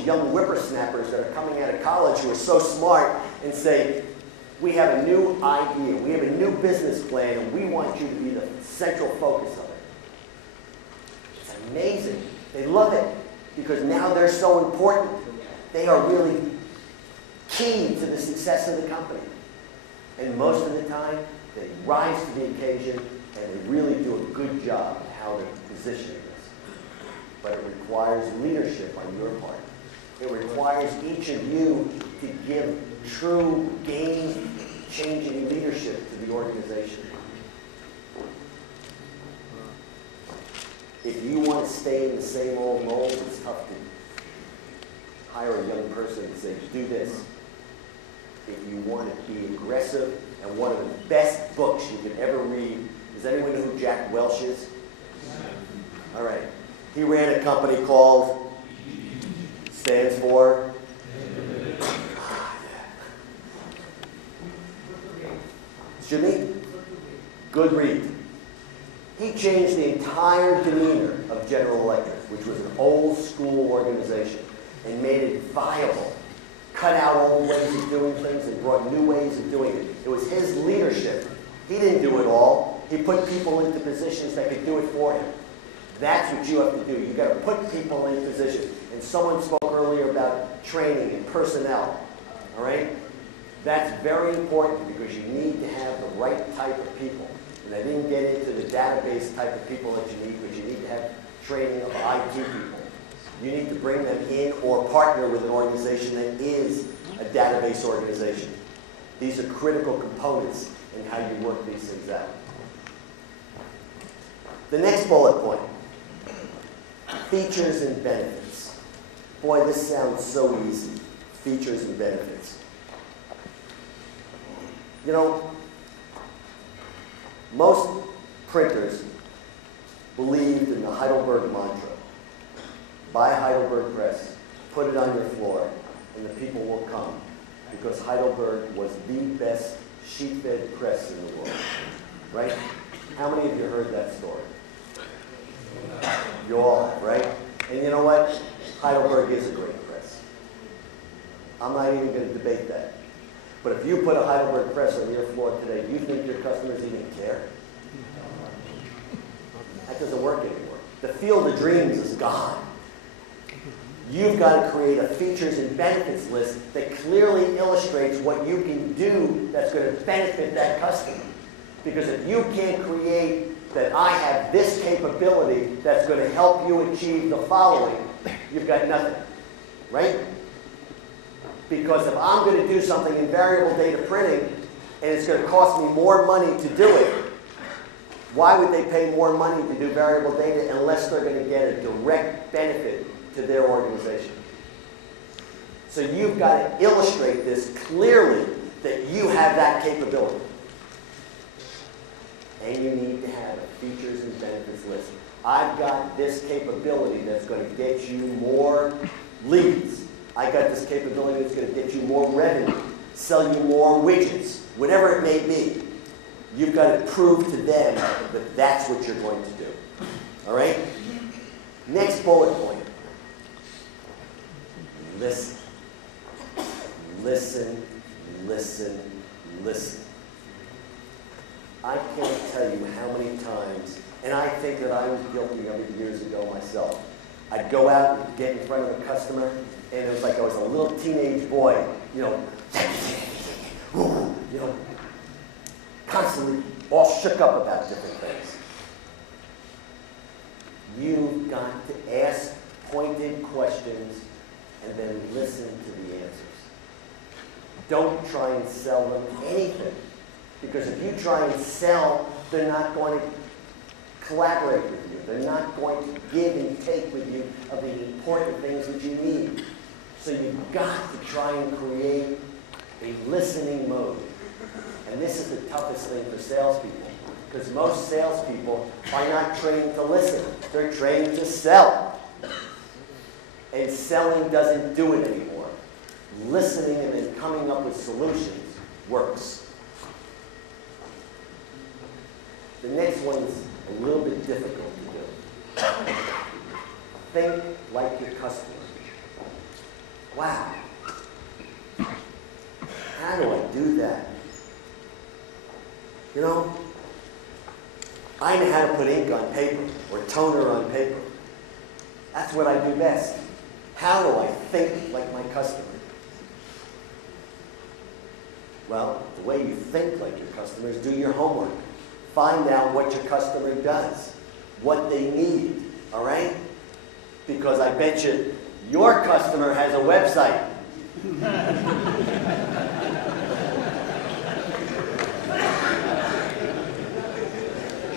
these young whippersnappers that are coming out of college who are so smart and say, we have a new idea, we have a new business plan, and we want you to be the central focus of it. It's amazing. They love it because now they're so important. They are really key to the success of the company. And most of the time, they rise to the occasion and they really do a good job of how they're positioning this. But it requires leadership on your part. It requires each of you to give true game-changing leadership to the organization. If you want to stay in the same old mold, it's tough to hire a young person and say, do this. If you want to be aggressive, and one of the best books you could ever read, does anyone know who Jack Welch is? All right. He ran a company called, stands for, Jimmy? Good read. He changed the entire demeanor of General Electric, which was an old school organization, and made it viable. Cut out old ways of doing things and brought new ways of doing it. It was his leadership. He didn't do it all. He put people into positions that could do it for him. That's what you have to do. You've got to put people in positions. And someone spoke earlier about training and personnel. All right? That's very important because you need to have the right type of people. And I didn't get into the database type of people that you need, but you need to have training of IT people. You need to bring them in or partner with an organization that is a database organization. These are critical components in how you work these things out. The next bullet point, features and benefits. Boy, this sounds so easy, features and benefits. You know, most printers believed in the Heidelberg mantra. Buy a Heidelberg press, put it on your floor, and the people will come. Because Heidelberg was the best sheet-fed press in the world. Right? How many of you heard that story? You all have, right? And you know what? Heidelberg is a great press. I'm not even going to debate that. But if you put a Heidelberg press on your floor today, do you think your customers even care? That doesn't work anymore. The field of dreams is gone. You've got to create a features and benefits list that clearly illustrates what you can do that's going to benefit that customer. Because if you can't create that I have this capability that's going to help you achieve the following, you've got nothing, right? Because if I'm going to do something in variable data printing and it's going to cost me more money to do it, why would they pay more money to do variable data unless they're going to get a direct benefit to their organization? So you've got to illustrate this clearly that you have that capability. And you need to have a features and benefits list. I've got this capability that's going to get you more leads. I got this capability that's going to get you more revenue, sell you more widgets, whatever it may be. You've got to prove to them that that's what you're going to do. All right? Next bullet point. Listen. Listen, listen, listen. I can't tell you how many times, and I think that I was guilty of it years ago myself. I'd go out and get in front of a customer, and it was like I was a little teenage boy, constantly all shook up about different things. You've got to ask pointed questions and then listen to the answers. Don't try and sell them anything. Because if you try and sell, they're not going to collaborate with you. They're not going to give and take with you of the important things that you need. So you've got to try and create a listening mode. And this is the toughest thing for salespeople. Because most salespeople are not trained to listen. They're trained to sell. And selling doesn't do it anymore. Listening and then coming up with solutions works. The next one's a little bit difficult to do. Think like your customer. Wow. How do I do that? You know, I know how to put ink on paper or toner on paper. That's what I do best. How do I think like my customer? Well, the way you think like your customer is do your homework. Find out what your customer does, what they need, all right? Because I bet you your customer has a website.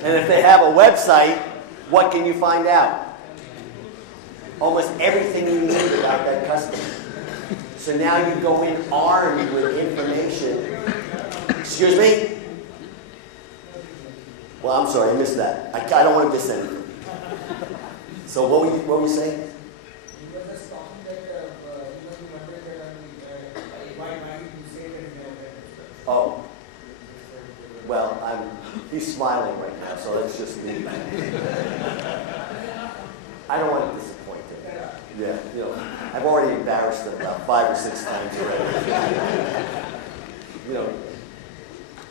And if they have a website, what can you find out? Almost everything you need about that customer. So now you go in armed with information. Excuse me? Well, I'm sorry, I missed that. I don't want to miss anything. So what were you saying? You were just talking that you wondered why you say that. Oh. Well, he's smiling right now, so let's just leave that. I don't want to disappoint him. Yeah, you know, I've already embarrassed him about 5 or 6 times already. You know,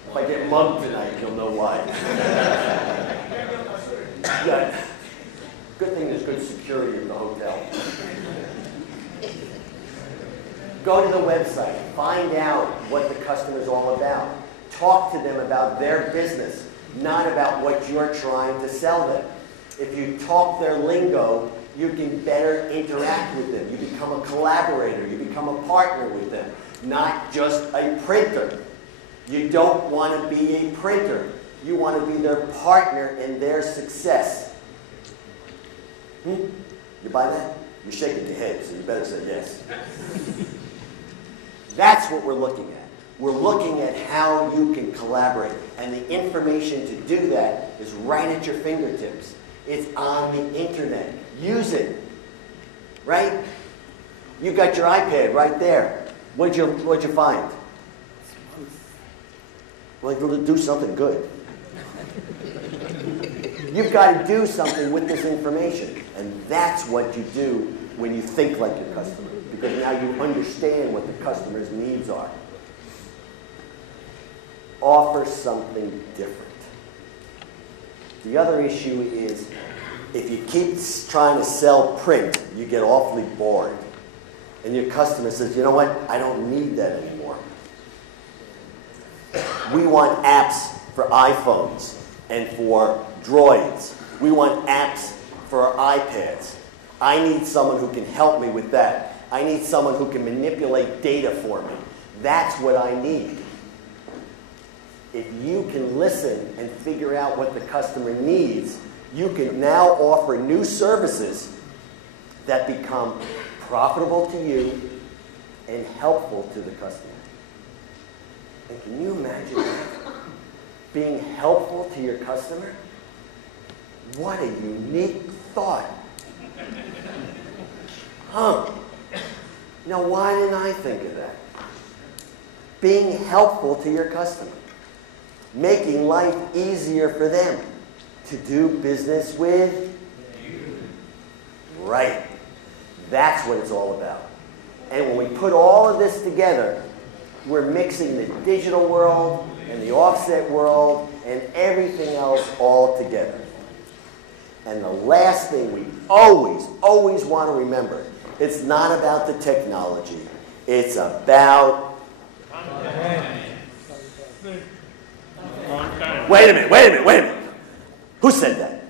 if I get mugged tonight, you'll know why. Yeah. Good thing there's good security at the hotel. Go to the website. Find out what the customer's all about. Talk to them about their business, not about what you're trying to sell them. If you talk their lingo, you can better interact with them. You become a collaborator. You become a partner with them, not just a printer. You don't want to be a printer. You want to be their partner in their success. You buy that? You're shaking your head, so you better say yes. That's what we're looking at. We're looking at how you can collaborate. And the information to do that is right at your fingertips. It's on the internet. Use it. Right? You've got your iPad right there. What'd you find? Well, you'll do something good. You've got to do something with this information. And that's what you do when you think like your customer. Because now you understand what the customer's needs are. Offer something different. The other issue is if you keep trying to sell print, you get awfully bored. And your customer says, you know what, I don't need that anymore. We want apps for iPhones and for Droids. We want apps for our iPads. I need someone who can help me with that. I need someone who can manipulate data for me. That's what I need. If you can listen and figure out what the customer needs, you can now offer new services that become profitable to you and helpful to the customer. And can you imagine that? Being helpful to your customer? What a unique thought. Huh. Now, why didn't I think of that? Being helpful to your customer. Making life easier for them to do business with you. Right. That's what it's all about. And when we put all of this together, we're mixing the digital world and the offset world and everything else all together. And the last thing we always want to remember, it's not about the technology. It's about... Wait a minute. Who said that?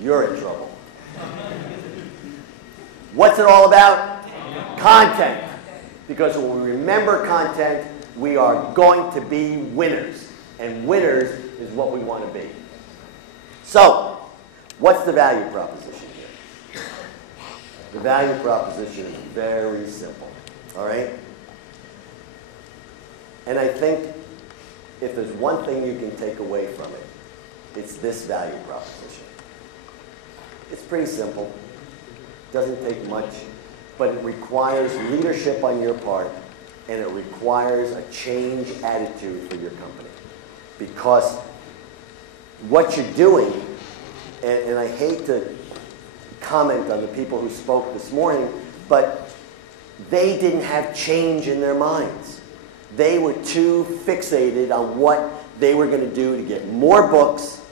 You're in trouble. What's it all about? Content. Because when we remember content, we are going to be winners. And winners is what we want to be. So, what's the value proposition here? The value proposition is very simple. All right? And I think if there's one thing you can take away from it, it's this value proposition. It's pretty simple. Doesn't take much, but it requires leadership on your part, and it requires a change attitude for your company. Because what you're doing, and I hate to comment on the people who spoke this morning, but they didn't have change in their minds. They were too fixated on what they were going to do to get more books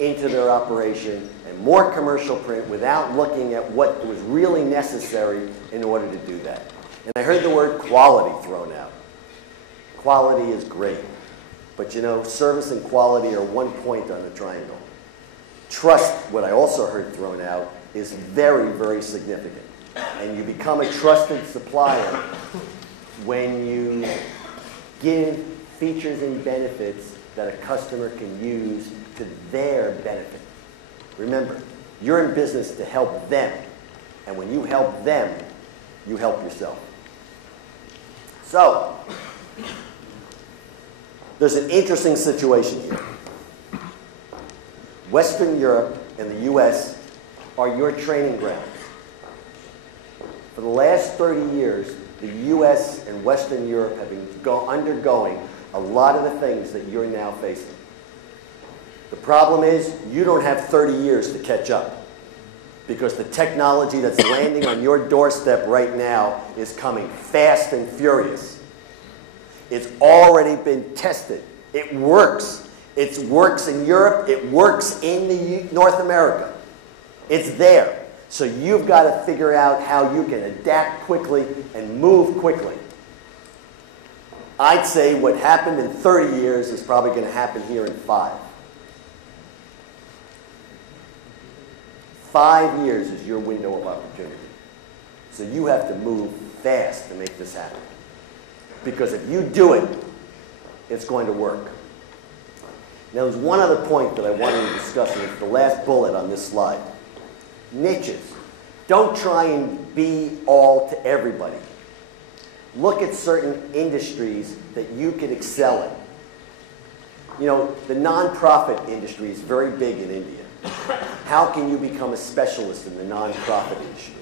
into their operation and more commercial print without looking at what was really necessary in order to do that. And I heard the word quality thrown out. Quality is great, but you know, service and quality are one point on the triangle. Trust, what I also heard thrown out, is very, very significant. And you become a trusted supplier when you give features and benefits that a customer can use to their benefit. Remember, you're in business to help them. And when you help them, you help yourself. So, there's an interesting situation here. Western Europe and the US are your training grounds. For the last 30 years, the US and Western Europe have been undergoing a lot of the things that you're now facing. The problem is, you don't have 30 years to catch up, because the technology that's landing on your doorstep right now is coming fast and furious. It's already been tested. It works. It works in Europe. It works in North America. It's there. So you've got to figure out how you can adapt quickly and move quickly. I'd say what happened in 30 years is probably going to happen here in 5. 5 years is your window of opportunity. So you have to move fast to make this happen. Because if you do it, it's going to work. Now, there's one other point that I wanted to discuss, and it's the last bullet on this slide. Niches. Don't try and be all to everybody. Look at certain industries that you could excel in. You know, the nonprofit industry is very big in India. How can you become a specialist in the nonprofit industry?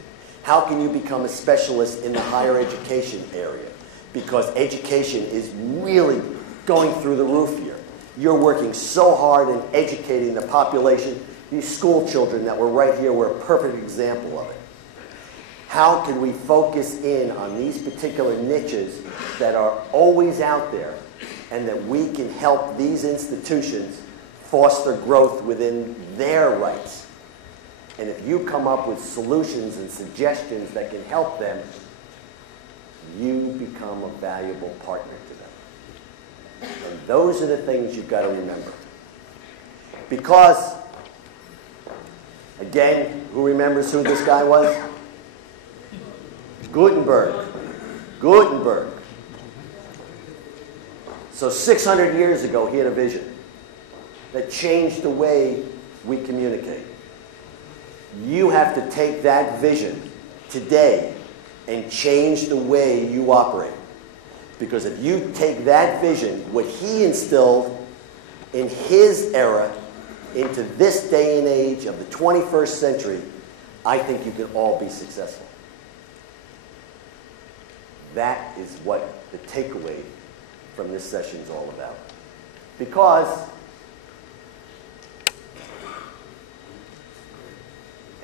How can you become a specialist in the higher education area? Because education is really going through the roof here. You're working so hard in educating the population. These school children that were right here were a perfect example of it. How can we focus in on these particular niches that are always out there, and that we can help these institutions foster growth within their rights? And if you come up with solutions and suggestions that can help them, you become a valuable partner to them. And those are the things you've got to remember. Because, again, who remembers who this guy was? Gutenberg. Gutenberg. So 600 years ago, he had a vision that changed the way we communicate. You have to take that vision today and change the way you operate. Because if you take that vision, what he instilled in his era, into this day and age of the 21st century, I think you can all be successful. That is what the takeaway from this session is all about. Because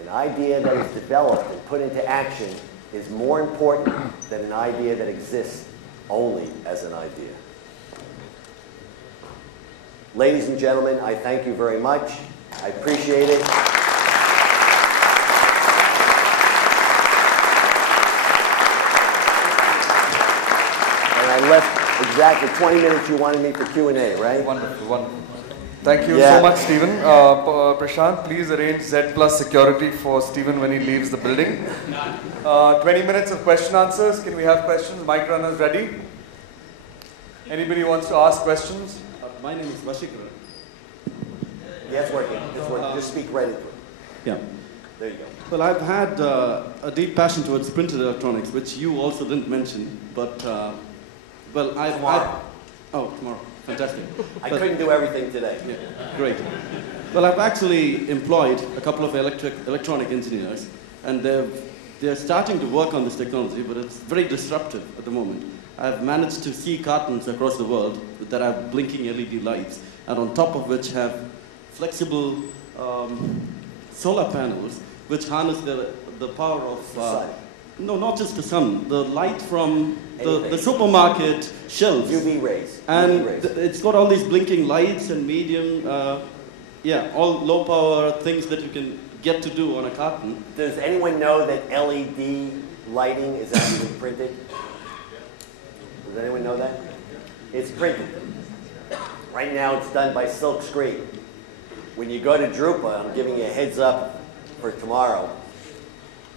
an idea that is developed and put into action is more important than an idea that exists only as an idea. Ladies and gentlemen, I thank you very much. I appreciate it. And I left exactly 20 minutes you wanted me for Q&A, right? Wonderful, wonderful. Thank you so much, Stephen. Prashant, please arrange Z+ security for Stephen when he leaves the building. 20 minutes of question answers. Can we have questions? Mic runners ready? Anybody wants to ask questions? My name is Vashikran. Yeah, it's working. It's working. Just speak right into it. Yeah. There you go. Well, I've had a deep passion towards printed electronics, which you also didn't mention, but well, oh, tomorrow. Fantastic. I couldn't do everything today. Yeah, great. Well, I've actually employed a couple of electronic engineers, and they're starting to work on this technology, but it's very disruptive at the moment. I've managed to see cartons across the world that have blinking LED lights, and on top of which have flexible solar panels, which harness the power of No, not just the sun. The light from the supermarket shelves. UV rays. And UV rays. it's got all these blinking lights and medium, yeah, all low power things that you can get to do on a carton. Does anyone know that LED lighting is actually printed? Does anyone know that? It's printed. Right now it's done by silk screen. When you go to Drupa, I'm giving you a heads up for tomorrow,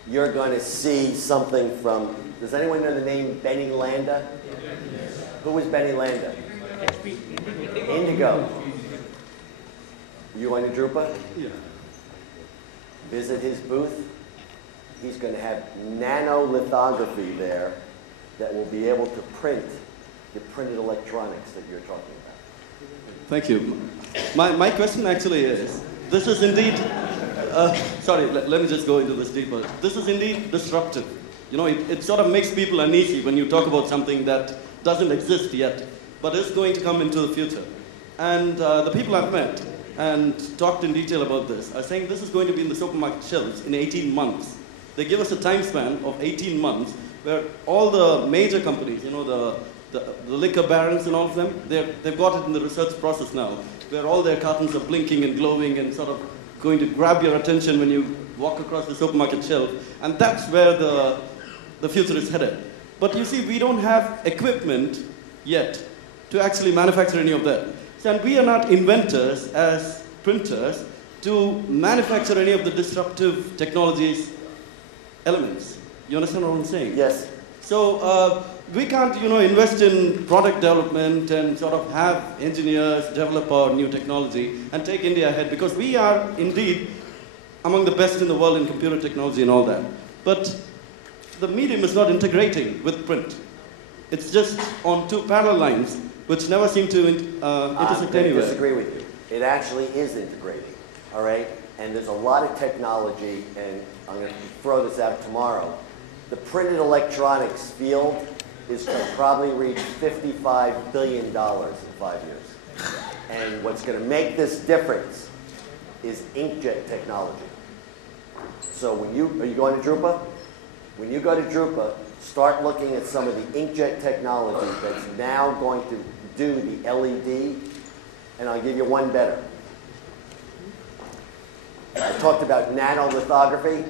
you're going to see something from, does anyone know the name Benny Landa? Who was Benny Landa? Indigo. You going to Drupa? Yeah. Visit his booth. He's going to have nanolithography there that will be able to print the printed electronics that you're talking about. Thank you. My question actually is, this is indeed, sorry, let me just go into this deeper. This is indeed disruptive. You know, it sort of makes people uneasy when you talk about something that doesn't exist yet, but is going to come into the future. And the people I've met and talked in detail about this are saying this is going to be in the supermarket shelves in 18 months. They give us a time span of 18 months where all the major companies, you know, the liquor barons and all of them, they've got it in the research process now, where all their cartons are blinking and glowing and sort of going to grab your attention when you walk across the supermarket shelf. And that's where the future is headed. But you see, we don't have equipment yet to actually manufacture any of that. And we are not inventors as printers to manufacture any of the disruptive technologies elements. You understand what I'm saying? Yes. So we can't, you know, invest in product development and sort of have engineers develop our new technology and take India ahead, because we are indeed among the best in the world in computer technology and all that. But the medium is not integrating with print. It's just on two parallel lines, which never seem to intersect anywhere. I disagree with you. It actually is integrating, all right? And there's a lot of technology, and I'm going to throw this out tomorrow. The printed electronics field is going to probably reach $55 billion in 5 years. And what's going to make this difference is inkjet technology. So when are you going to Drupa? When you go to Drupa, start looking at some of the inkjet technology that's now going to do the LED, and I'll give you one better. I talked about nanolithography.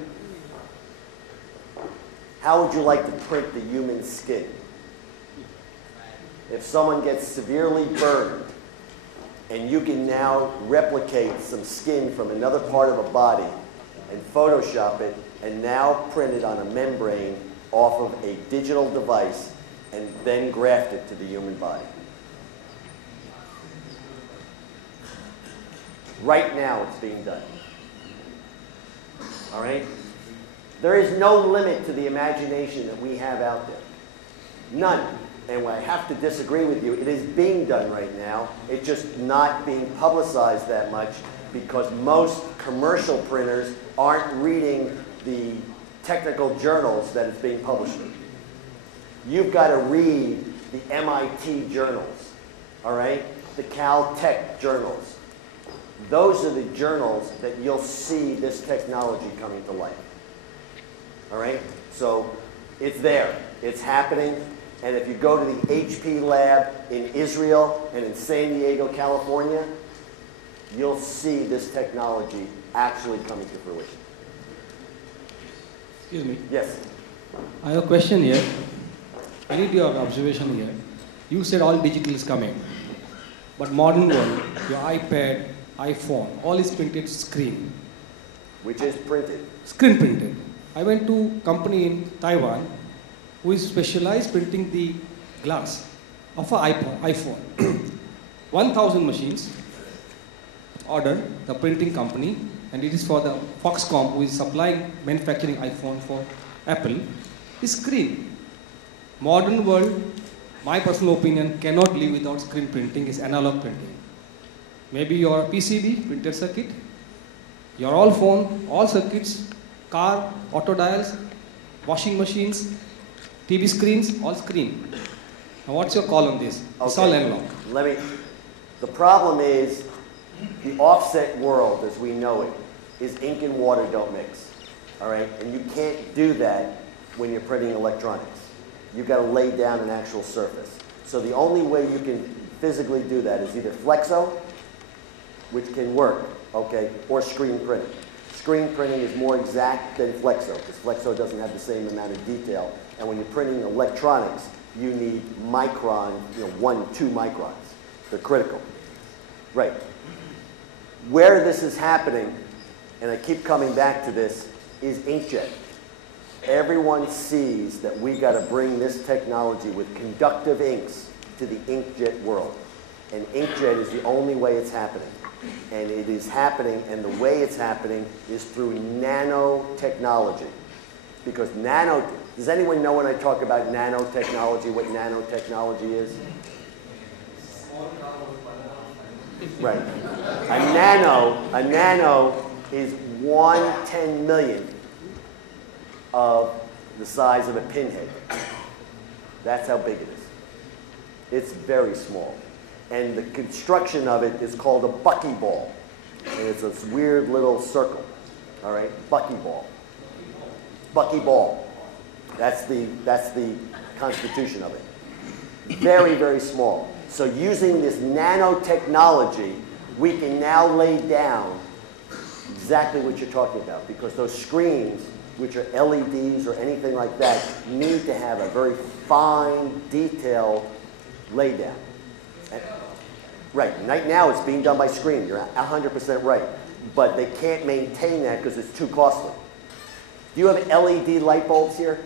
How would you like to print the human skin? If someone gets severely burned, and you can now replicate some skin from another part of a body and Photoshop it, and now print it on a membrane off of a digital device, and then graft it to the human body. Right now it's being done. All right? There is no limit to the imagination that we have out there. None. And I have to disagree with you. It is being done right now. It's just not being publicized that much because most commercial printers aren't reading the technical journals that it's being published in. You've got to read the MIT journals, all right? The Caltech journals. Those are the journals that you'll see this technology coming to life. All right? So it's there. It's happening. And if you go to the HP lab in Israel and in San Diego, California, you'll see this technology actually coming to fruition. Excuse me. Yes? I have a question here. I need your observation here. You said all digital is coming. But modern world, your iPad, iPhone, all is printed screen. Which is printed. Screen printed. I went to a company in Taiwan who is specialized printing the glass of an iPhone. 1,000 machines ordered the printing company, and it is for the Foxconn who is supplying manufacturing iPhone for Apple. The screen. Modern world, my personal opinion, cannot live without screen printing, is analog printing. Maybe your PCB, printed circuit, your all phone, all circuits, car, auto dials, washing machines, TV screens, all screen. Now what's your call on this? It's all analog. The problem is the offset world as we know it is ink and water don't mix. All right? And you can't do that when you're printing electronics. You've got to lay down an actual surface. So the only way you can physically do that is either flexo, which can work, okay, or screen printing. Screen printing is more exact than flexo, because flexo doesn't have the same amount of detail. And when you're printing electronics, you need micron, 1, 2 microns. They're critical. Right. Where this is happening, and I keep coming back to this, is inkjet. Everyone sees that we got to bring this technology with conductive inks to the inkjet world. And inkjet is the only way it's happening. And it is happening, and the way it's happening is through nanotechnology. Because does anyone know when I talk about nanotechnology, what nanotechnology is? Right. A nano is 1/10,000,000th of the size of a pinhead. That's how big it is. It's very small. And the construction of it is called a buckyball. And it's this weird little circle. All right? Buckyball. Buckyball. That's the constitution of it. Very, very small. So using this nanotechnology, we can now lay down exactly what you're talking about, because those screens, which are LEDs or anything like that, need to have a very fine, detailed laydown. Right. Right now it's being done by screen. You're 100% right. But they can't maintain that because it's too costly. Do you have LED light bulbs here?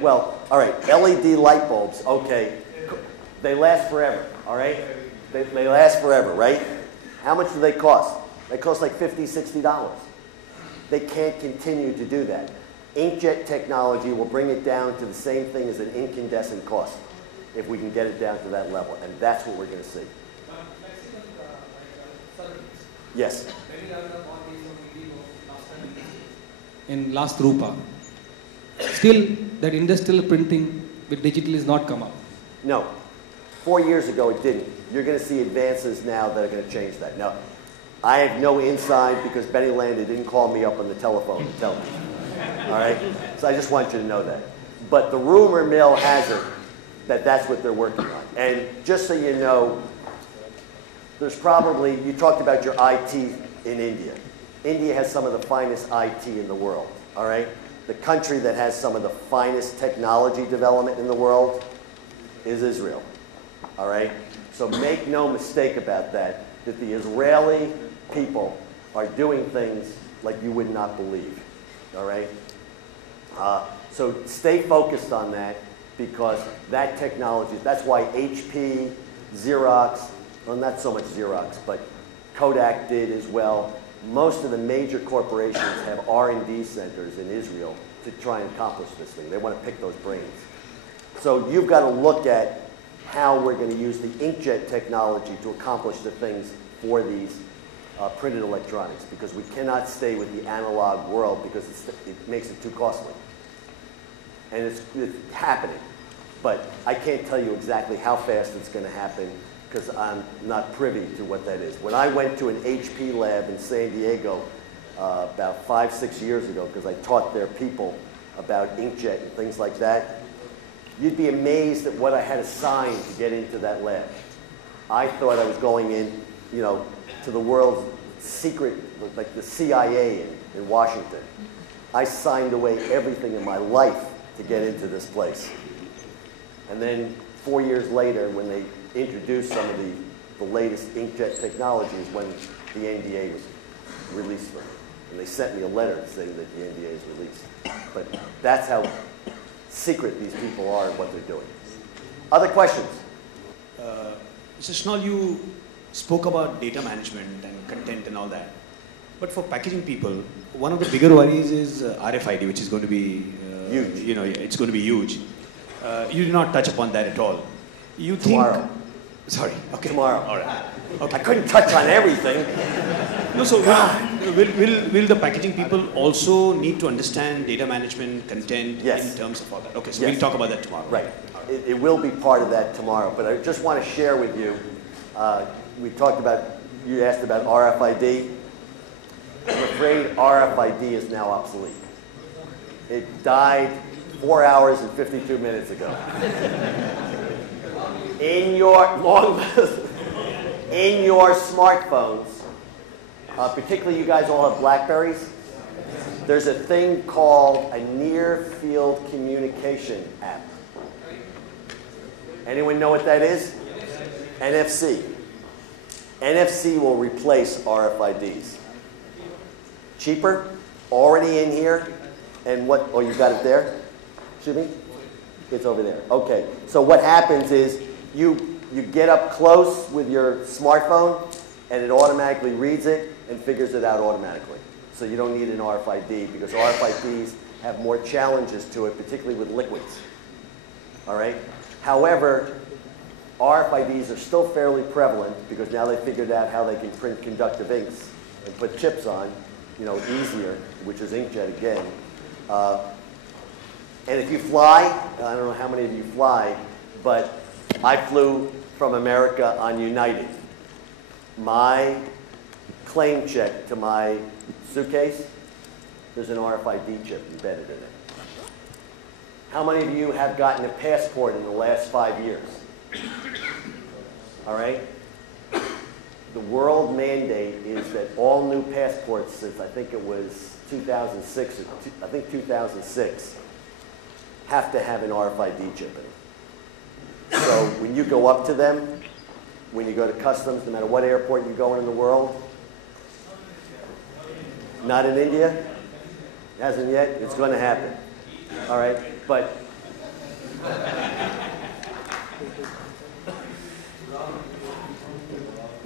Well, all right, LED light bulbs, okay. They last forever, all right? They last forever, right? How much do they cost? They cost like $50, $60. They can't continue to do that. Inkjet technology will bring it down to the same thing as an incandescent cost, if we can get it down to that level. And that's what we're going to see. Yes? In last Rupa, still that industrial printing with digital is not come up. No. 4 years ago it didn't. You're going to see advances now that are going to change that. Now, I have no inside because Benny Landa didn't call me up on the telephone to tell me. All right? So I just want you to know that. But the rumor mill has it that that's what they're working on. And just so you know, there's probably, you talked about your IT in India. India has some of the finest IT in the world, all right? The country that has some of the finest technology development in the world is Israel, all right? So make no mistake about that, that the Israeli people are doing things like you would not believe, all right? So stay focused on that, because that technology, that's why HP, Xerox, well, not so much Xerox, but Kodak did as well. Most of the major corporations have R&D centers in Israel to try and accomplish this thing. They want to pick those brains. So you've got to look at how we're going to use the inkjet technology to accomplish the things for these printed electronics, because we cannot stay with the analog world because it makes it too costly. And it's happening. But I can't tell you exactly how fast it's going to happen because I'm not privy to what that is. When I went to an HP lab in San Diego about 5, 6 years ago, because I taught their people about inkjet and things like that, you'd be amazed at what I had to sign to get into that lab. I thought I was going in, to the world's secret, like the CIA in Washington. I signed away everything in my life to get into this place. And then 4 years later, when they introduced some of the latest inkjet technologies, when the NDA was released for me. And they sent me a letter saying that the NDA is released. But that's how secret these people are and what they're doing. Other questions? Mr. Schnoll, you spoke about data management and content and all that. But for packaging people, one of the bigger worries is RFID, which is going to be huge. It's going to be huge. You did not touch upon that at all. You think? Tomorrow. Sorry. Okay. Tomorrow. All right. Okay. I couldn't touch on everything. No. So will the packaging people also need to understand data management, content Yes. in terms of all that? Okay. So Yes. we'll talk about that tomorrow. Right. It will be part of that tomorrow. But I just want to share with you, you asked about RFID. I'm afraid RFID is now obsolete. It died 4 hours and 52 minutes ago. In your in your smartphones, particularly you guys all have BlackBerries, there's a thing called a near field communication app. Anyone know what that is? NFC. NFC will replace RFIDs. Cheaper, already in here, and what, oh, you got it there? Excuse me? It's over there. Okay, so what happens is you get up close with your smartphone, and it automatically reads it and figures it out automatically. So you don't need an RFID, because RFIDs have more challenges to it, particularly with liquids. All right? However, RFIDs are still fairly prevalent, because now they figured out how they can print conductive inks and put chips on, you know, easier, which is inkjet again. And if you fly, I don't know how many of you fly, but I flew from America on United. My claim check to my suitcase, there's an RFID chip embedded in it. How many of you have gotten a passport in the last 5 years? All right? The world mandate is that all new passports since I think it was 2006, I think 2006, have to have an RFID chip in it. So when you go up to them, when you go to customs, no matter what airport you go in the world, not in India, hasn't yet, it's going to happen. All right, but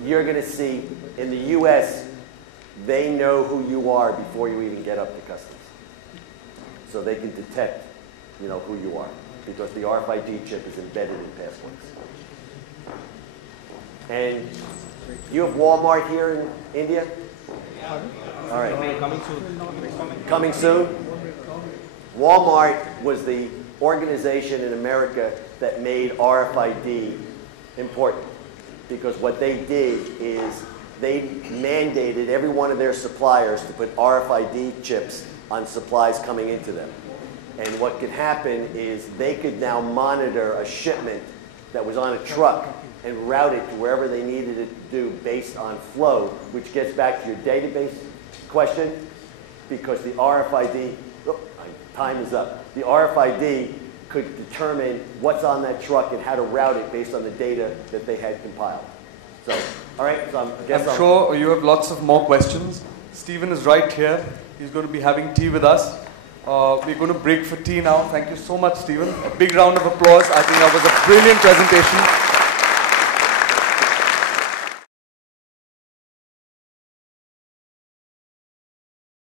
you're going to see in the U.S., they know who you are before you even get up to customs. So they can detect, you know, who you are, because the RFID chip is embedded in passports. And you have Walmart here in India? All right. Coming soon. Coming soon? Walmart was the organization in America that made RFID important, because what they did is they mandated every one of their suppliers to put RFID chips on supplies coming into them. And what could happen is they could now monitor a shipment that was on a truck and route it to wherever they needed it to do based on flow, which gets back to your database question, because the RFID, oh, time is up. The RFID could determine what's on that truck and how to route it based on the data that they had compiled. So, all right, so I'm sure you have lots of more questions. Stephen is right here. He's going to be having tea with us. We're going to break for tea now. Thank you so much, Stephen. A big round of applause. I think that was a brilliant presentation.